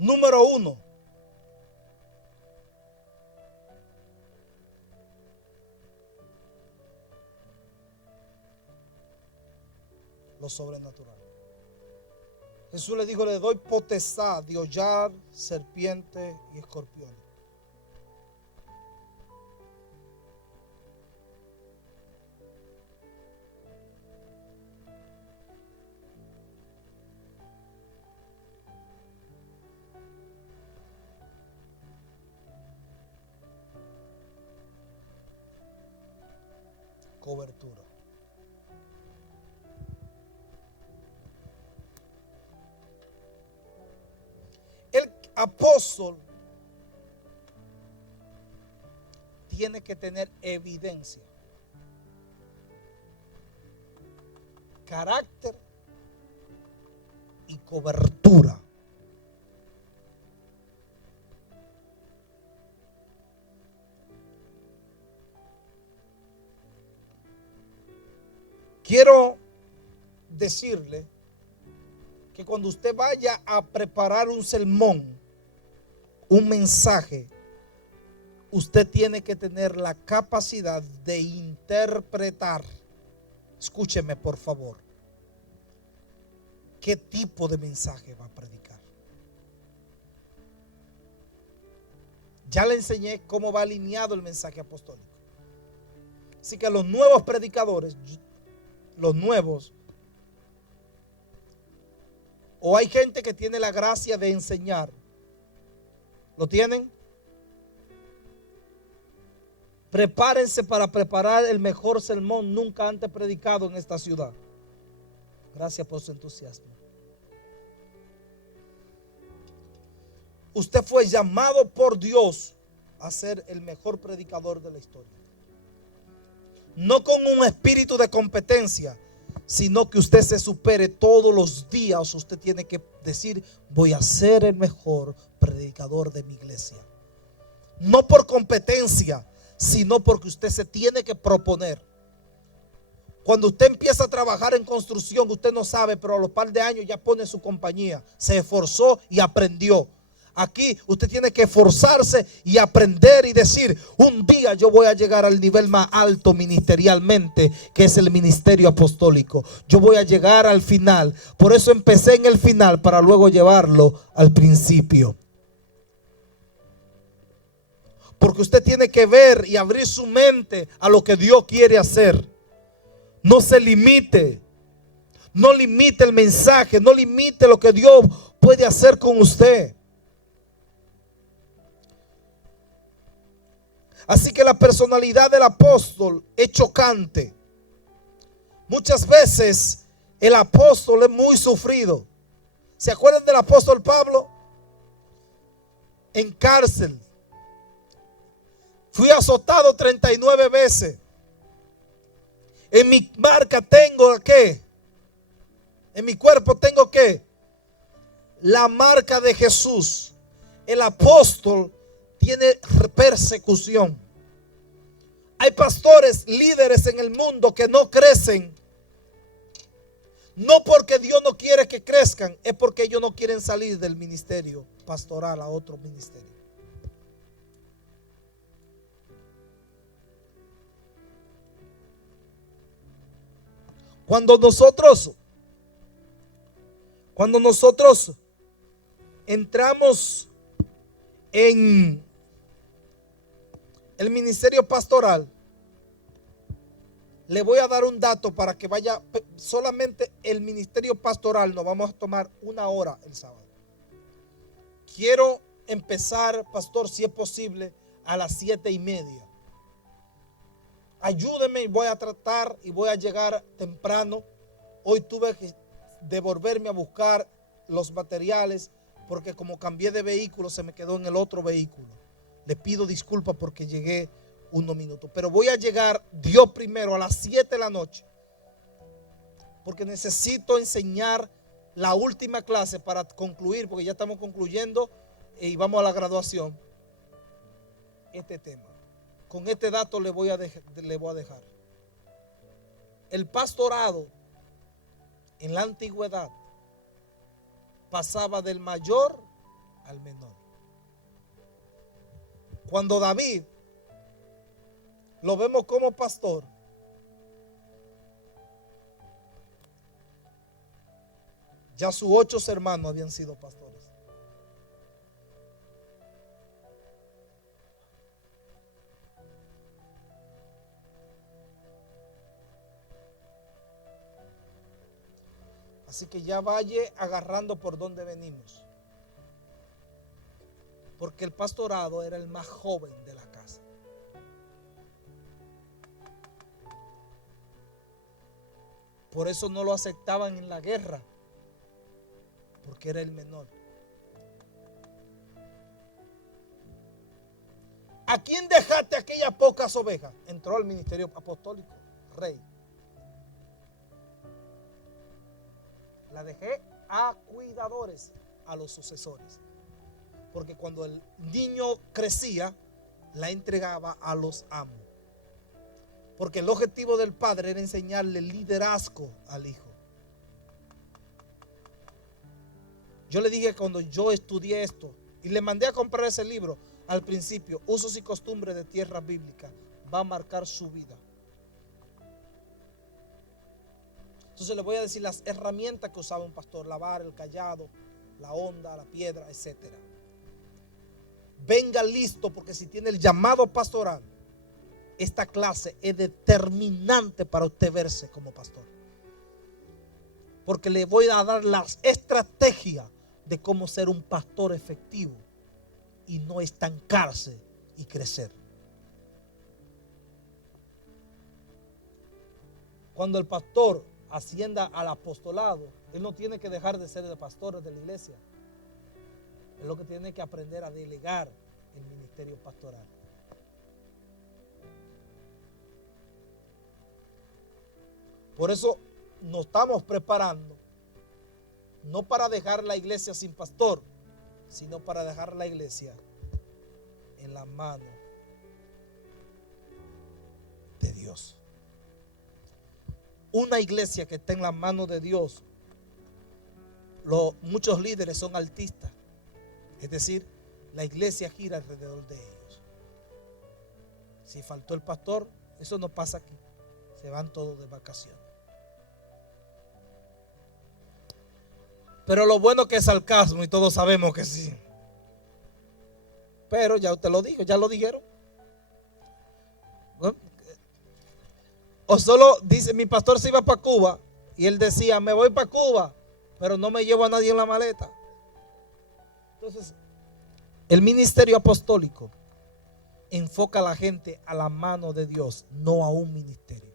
Número 1. Lo sobrenatural. Jesús le dijo: le doy potestad de hollar serpientes y escorpiones. Cobertura. El apóstol tiene que tener evidencia, carácter y cobertura. Quiero decirle que cuando usted vaya a preparar un sermón, un mensaje, usted tiene que tener la capacidad de interpretar. Escúcheme, por favor. ¿Qué tipo de mensaje va a predicar? Ya le enseñé cómo va alineado el mensaje apostólico. Así que los nuevos predicadores, los nuevos, o hay gente que tiene la gracia de enseñar, ¿lo tienen? Prepárense para preparar el mejor sermón nunca antes predicado en esta ciudad. Gracias por su entusiasmo. Usted fue llamado por Dios a ser el mejor predicador de la historia. No con un espíritu de competencia, sino que usted se supere todos los días. Usted tiene que decir: voy a ser el mejor predicador de mi iglesia. No por competencia, sino porque usted se tiene que proponer. Cuando usted empieza a trabajar en construcción, usted no sabe, pero a los par de años ya pone su compañía. Se esforzó y aprendió. Aquí usted tiene que esforzarse y aprender y decir: un día yo voy a llegar al nivel más alto ministerialmente, que es el ministerio apostólico. Yo voy a llegar al final. Por eso empecé en el final, para luego llevarlo al principio. Porque usted tiene que ver y abrir su mente a lo que Dios quiere hacer. No se limite. No limite el mensaje. No limite lo que Dios puede hacer con usted. Así que la personalidad del apóstol es chocante. Muchas veces el apóstol es muy sufrido. ¿Se acuerdan del apóstol Pablo? En cárcel. Fui azotado 39 veces. En mi marca tengo ¿qué? En mi cuerpo tengo ¿qué? La marca de Jesús. El apóstol tiene persecución. Hay pastores, líderes en el mundo que no crecen. No porque Dios no quiere que crezcan, es porque ellos no quieren salir del ministerio pastoral a otro ministerio. Cuando nosotros entramos en el ministerio pastoral, Le voy a dar un dato para que vaya. Solamente el ministerio pastoral nos vamos a tomar 1 hora el sábado. Quiero empezar, pastor, si es posible, a las 7:30. Ayúdeme y voy a tratar y voy a llegar temprano. Hoy tuve que devolverme a buscar los materiales porque como cambié de vehículo se me quedó en el otro vehículo. Le pido disculpas porque llegué unos minutos, pero voy a llegar Dios primero a las 7 de la noche porque necesito enseñar la última clase para concluir, porque ya estamos concluyendo y vamos a la graduación. Este tema, con este dato le voy a dejar. El pastorado en la antigüedad pasaba del mayor al menor. Cuando David lo vemos como pastor, ya sus 8 hermanos habían sido pastores. Así que ya vaya agarrando por donde venimos. Porque el pastorado era el más joven de la casa. Por eso no lo aceptaban en la guerra, porque era el menor. ¿A quién dejaste aquellas pocas ovejas? Entró al ministerio apostólico, rey. La dejé a cuidadores, a los sucesores. Porque cuando el niño crecía, la entregaba a los amos. Porque el objetivo del padre era enseñarle liderazgo al hijo. Yo le dije cuando yo estudié esto y le mandé a comprar ese libro al principio, Usos y Costumbres de Tierra Bíblica, va a marcar su vida. Entonces le voy a decir las herramientas que usaba un pastor: la vara, el cayado, la honda, la piedra, etc. Venga listo, porque si tiene el llamado pastoral, esta clase es determinante para usted verse como pastor. Porque le voy a dar las estrategias de cómo ser un pastor efectivo y no estancarse y crecer. Cuando el pastor ascienda al apostolado, él no tiene que dejar de ser el pastor de la iglesia. Es lo que tiene que aprender a delegar el ministerio pastoral. Por eso nos estamos preparando, no para dejar la iglesia sin pastor, sino para dejar la iglesia en la mano de Dios. Una iglesia que está en la mano de Dios, muchos líderes son altistas. Es decir, la iglesia gira alrededor de ellos. Si faltó el pastor, eso no pasa aquí. Se van todos de vacaciones. Pero lo bueno que es sarcasmo y todos sabemos que sí. Pero ya usted lo dijo, ya lo dijeron. O solo dice, mi pastor se iba para Cuba y él decía, me voy para Cuba, pero no me llevo a nadie en la maleta. Entonces, el ministerio apostólico enfoca a la gente a la mano de Dios, no a un ministerio.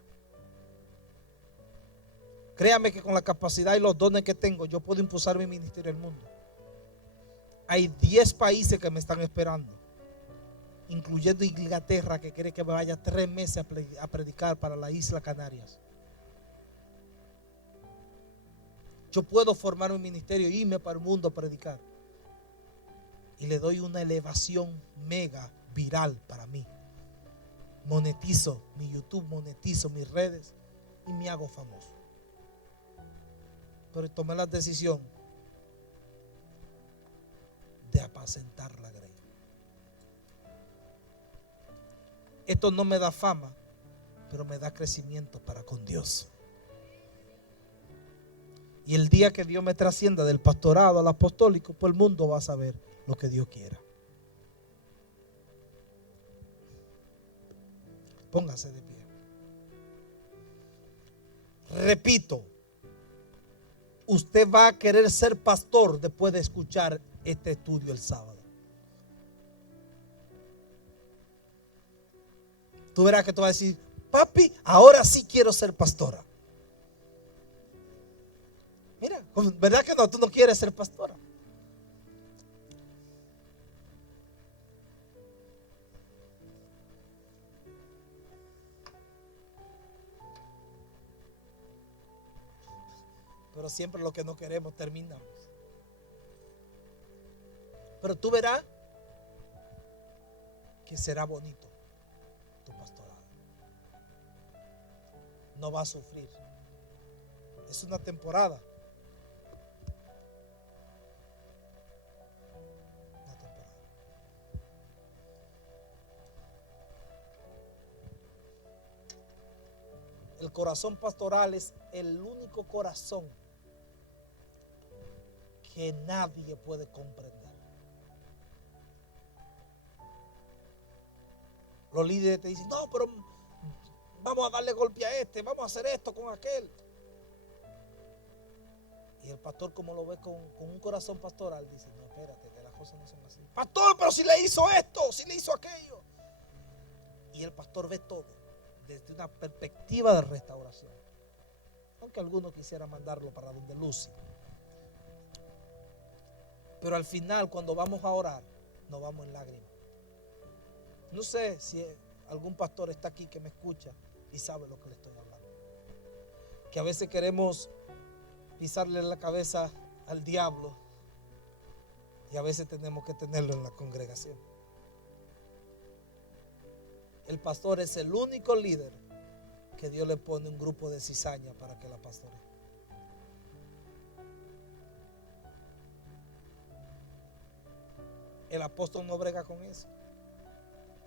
Créame que con la capacidad y los dones que tengo, yo puedo impulsar mi ministerio al mundo. Hay 10 países que me están esperando, incluyendo Inglaterra, que quiere que me vaya 3 meses a predicar para la isla Canarias. Yo puedo formar un ministerio e irme para el mundo a predicar. Y le doy una elevación mega viral para mí. Monetizo mi YouTube, monetizo mis redes y me hago famoso. Pero tomé la decisión de apacentar la grey. Esto no me da fama, pero me da crecimiento para con Dios. Y el día que Dios me trascienda del pastorado al apostólico, pues el mundo va a saber lo que Dios quiera. Póngase de pie. Repito, usted va a querer ser pastor después de escuchar este estudio el sábado. Tú verás que tú vas a decir, papi, ahora sí quiero ser pastora. Mira, ¿verdad que no? Tú no quieres ser pastora. Pero siempre lo que no queremos terminamos. Pero tú verás que será bonito tu pastorado. No vas a sufrir. Es una temporada. Una temporada. El corazón pastoral es el único corazón que nadie puede comprender. Los líderes te dicen, no, pero vamos a darle golpe a este, vamos a hacer esto con aquel. Y el pastor, como lo ve con un corazón pastoral, dice, no, espérate, que las cosas no son así. Pastor, pero si le hizo esto, si le hizo aquello. Y el pastor ve todo desde una perspectiva de restauración. Aunque algunos quisieran mandarlo para donde luce. Pero al final, cuando vamos a orar, nos vamos en lágrimas. No sé si algún pastor está aquí que me escucha y sabe lo que le estoy hablando. Que a veces queremos pisarle la cabeza al diablo y a veces tenemos que tenerlo en la congregación. El pastor es el único líder que Dios le pone un grupo de cizaña para que la pastoree. El apóstol no brega con eso,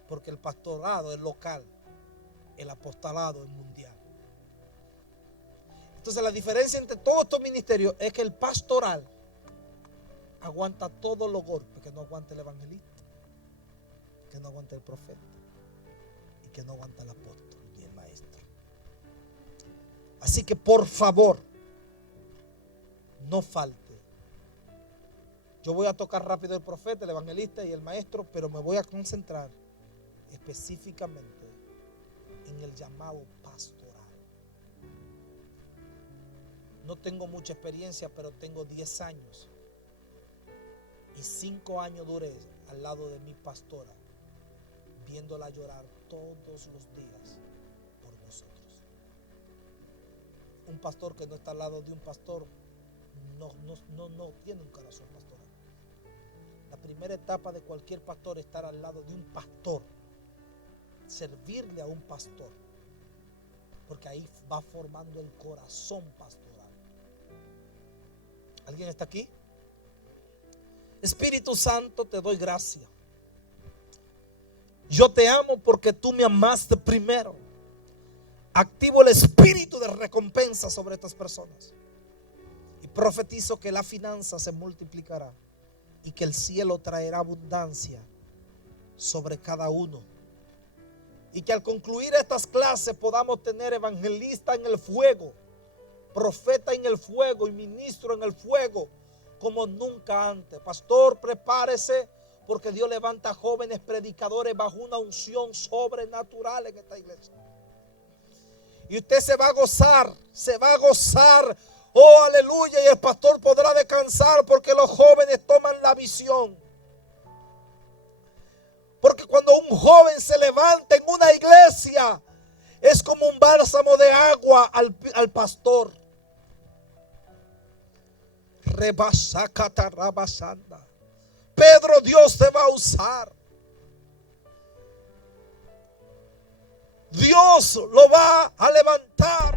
porque el pastorado es local, el apostolado es mundial. Entonces la diferencia entre todos estos ministerios es que el pastoral aguanta todos los golpes que no aguanta el evangelista, que no aguanta el profeta y que no aguanta el apóstol y el maestro. Así que por favor, no falte. Yo voy a tocar rápido el profeta, el evangelista y el maestro, pero me voy a concentrar específicamente en el llamado pastoral. No tengo mucha experiencia, pero tengo 10 años y 5 años duré al lado de mi pastora, viéndola llorar todos los días por nosotros. Un pastor que no está al lado de un pastor no tiene un corazón pastoral. La primera etapa de cualquier pastor es estar al lado de un pastor, servirle a un pastor, porque ahí va formando el corazón pastoral. ¿Alguien está aquí? Espíritu Santo, te doy gracias. Yo te amo porque tú me amaste primero. Activo el espíritu de recompensa sobre estas personas y profetizo que la finanza se multiplicará y que el cielo traerá abundancia sobre cada uno. Y que al concluir estas clases podamos tener evangelista en el fuego, profeta en el fuego y ministro en el fuego como nunca antes. Pastor, prepárese porque Dios levanta jóvenes predicadores bajo una unción sobrenatural en esta iglesia. Y usted se va a gozar, oh aleluya, y el pastor podrá descansar porque los jóvenes toman la visión. Porque cuando un joven se levanta en una iglesia, es como un bálsamo de agua al pastor. Pedro, Dios te va a usar. Dios lo va a levantar.